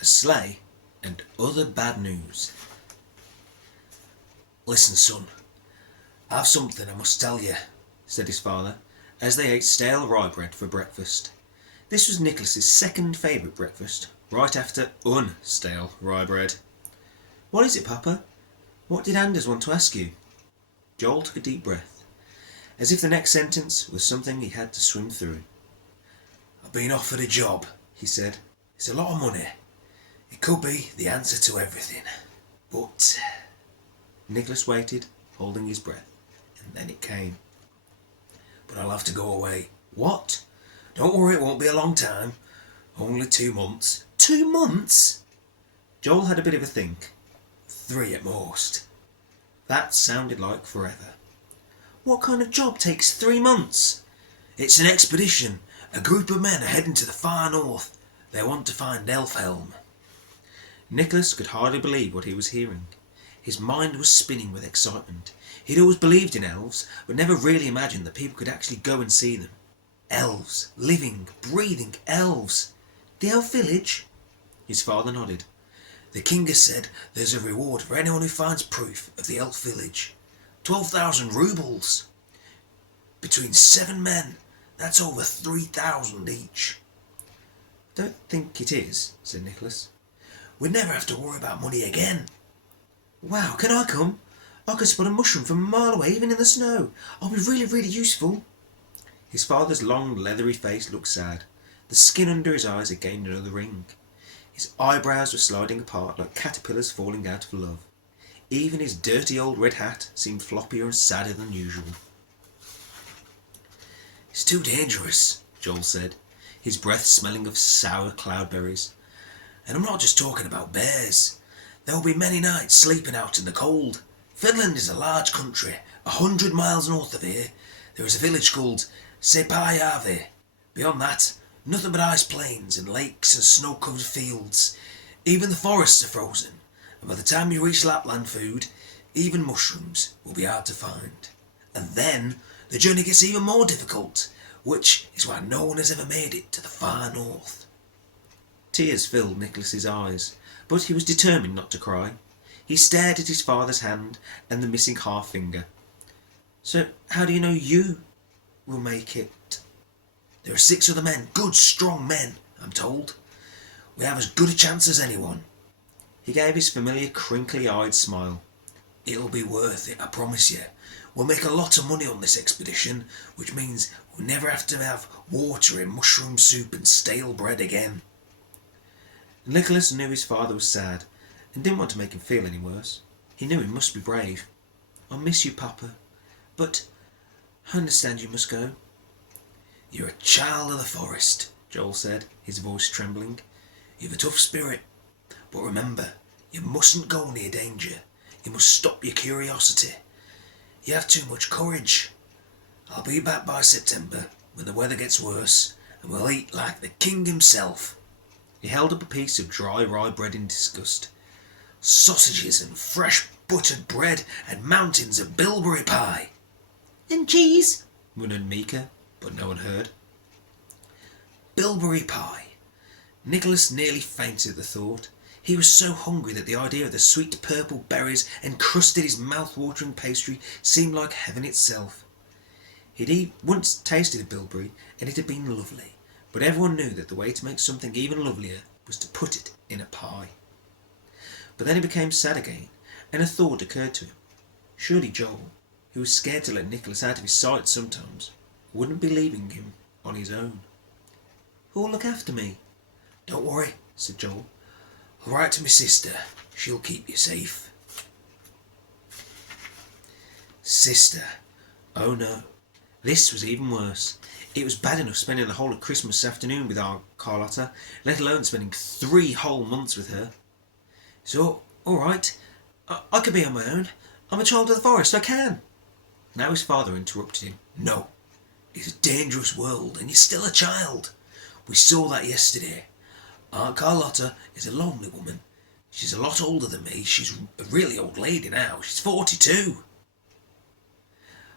A Sleigh and Other Bad News. "Listen, son, I've something I must tell you," said his father, as they ate stale rye bread for breakfast. This was Nicholas's second favourite breakfast, right after unstale rye bread. "What is it, Papa? What did Anders want to ask you?" Joel took a deep breath, as if the next sentence was something he had to swim through. "I've been offered a job," he said. "It's a lot of money. It could be the answer to everything. But..." Nicholas waited, holding his breath, and then it came. "But I'll have to go away." "What?" "Don't worry, it won't be a long time. Only 2 months." 2 months? Joel had a bit of a think. 3 at most. That sounded like forever. "What kind of job takes 3 months?" "It's an expedition. A group of men are heading to the far north. They want to find Elfhelm." Nicholas could hardly believe what he was hearing. His mind was spinning with excitement. He'd always believed in elves, but never really imagined that people could actually go and see them. Elves. Living, breathing elves. "The elf village?" His father nodded. "The king has said there's a reward for anyone who finds proof of the elf village. 12,000 rubles. Between 7 men, that's over 3,000 each." "Don't think it is," said Nicholas. "We'd never have to worry about money again." "Wow, can I come? I can spot a mushroom from a mile away, even in the snow. I'll be really, really useful." His father's long, leathery face looked sad. The skin under his eyes had gained another ring. His eyebrows were sliding apart like caterpillars falling out of love. Even his dirty old red hat seemed floppier and sadder than usual. "It's too dangerous," Joel said, his breath smelling of sour cloudberries. "And I'm not just talking about bears. There will be many nights sleeping out in the cold. Finland is a large country. 100 miles north of here, there is a village called Sepajärvi. Beyond that, nothing but ice plains and lakes and snow-covered fields. Even the forests are frozen, and by the time you reach Lapland food, even mushrooms will be hard to find. And then the journey gets even more difficult, which is why no one has ever made it to the far north." Tears filled Nicholas's eyes, but he was determined not to cry. He stared at his father's hand and the missing half finger. "So how do you know you will make it?" "There are 6 other men, good, strong men, I'm told. We have as good a chance as anyone." He gave his familiar crinkly-eyed smile. "It'll be worth it, I promise you. We'll make a lot of money on this expedition, which means we'll never have to have water and mushroom soup and stale bread again." Nicholas knew his father was sad and didn't want to make him feel any worse. He knew he must be brave. "I'll miss you, Papa, but I understand you must go." "You're a child of the forest," Joel said, his voice trembling. "You've a tough spirit, but remember, you mustn't go near danger. You must stop your curiosity. You have too much courage. I'll be back by September, when the weather gets worse, and we'll eat like the king himself." He held up a piece of dry rye bread in disgust. "Sausages and fresh buttered bread and mountains of bilberry pie." "And cheese," murmured Mika, but no one heard. Bilberry pie. Nicholas nearly fainted at the thought. He was so hungry that the idea of the sweet purple berries encrusted his mouth-watering pastry seemed like heaven itself. He'd once tasted a bilberry, and it had been lovely, but everyone knew that the way to make something even lovelier was to put it in a pie. But then he became sad again, and a thought occurred to him. Surely Joel, who was scared to let Nicholas out of his sight sometimes, wouldn't be leaving him on his own. "Who'll look after me?" "Don't worry," said Joel. "I'll write to my sister. She'll keep you safe." Sister. Oh no. This was even worse. It was bad enough spending the whole of Christmas afternoon with our Carlotta, let alone spending 3 whole months with her. "So, all right, I can be on my own. I'm a child of the forest, I can." Now his father interrupted him. "No, it's a dangerous world, and you're still a child. We saw that yesterday. Aunt Carlotta is a lonely woman. She's a lot older than me. She's a really old lady now. She's 42.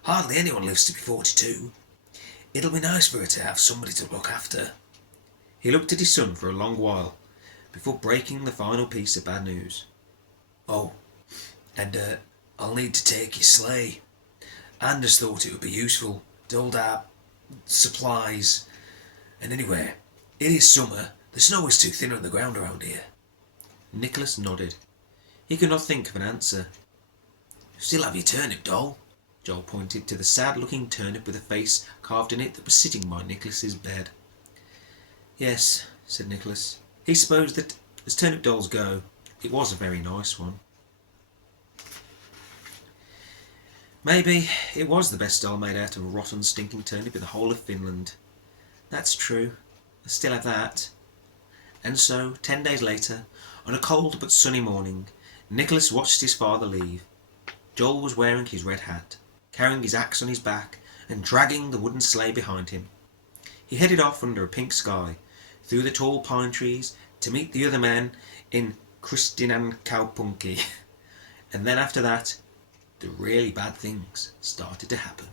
Hardly anyone lives to be 42. It'll be nice for her to have somebody to look after." He looked at his son for a long while. before breaking the final piece of bad news. "Oh, and I'll need to take your sleigh. Anders thought it would be useful to hold our supplies. And anyway, it is summer. The snow is too thin on the ground around here." Nicholas nodded. He could not think of an answer. "Still have your turnip, doll?" Joel pointed to the sad-looking turnip with a face carved in it that was sitting by Nicholas's bed. "Yes," said Nicholas. He supposed that, as turnip dolls go, it was a very nice one. Maybe it was the best doll made out of a rotten, stinking turnip in the whole of Finland. That's true. I still have that. And so, 10 days later, on a cold but sunny morning, Nicholas watched his father leave. Joel was wearing his red hat, carrying his axe on his back, and dragging the wooden sleigh behind him. He headed off under a pink sky, through the tall pine trees, to meet the other men in Kristinankaupungki. And then after that, the really bad things started to happen.